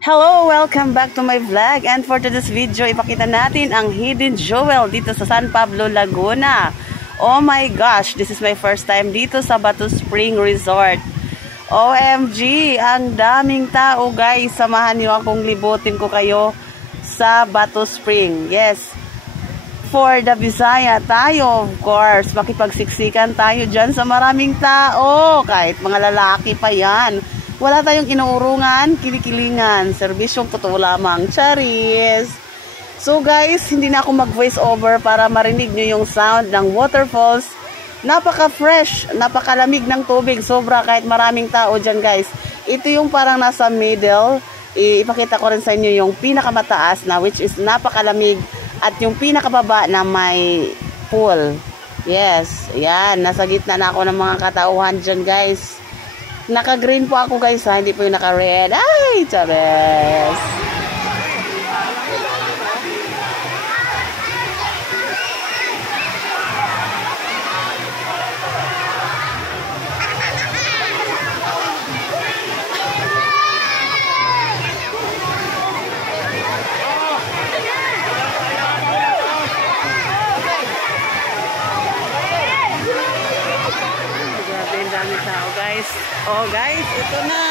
Hello! Welcome back to my vlog, and for today's video, ipakita natin ang hidden jewel dito sa San Pablo, Laguna. Oh my gosh! This is my first time dito sa Batu Spring Resort. OMG! Ang daming tao, guys. Samahan niyo akong libutin ko kayo sa Batu Spring. Yes! For the Bisaya tayo, of course. Makipagsiksikan tayo dyan sa maraming tao. Kahit mga lalaki pa yan. Wala tayong inuurungan, kilikilingan. Serbisyong totoo lamang. Charis! So guys, hindi na ako mag-voice over para marinig nyo yung sound ng waterfalls. Napaka-fresh, napakalamig ng tubig. Sobra kahit maraming tao dyan, guys. Ito yung parang nasa middle. Ipakita ko rin sa inyo yung pinakamataas na, which is napakalamig. At yung pinakababa na may pool. Yes, yan. Nasa gitna na ako ng mga katauhan dyan, guys. Naka-green po ako, guys, ha? Hindi po yung naka-red. Ay, Chares! Dami tao, guys. Oh, guys, ito na.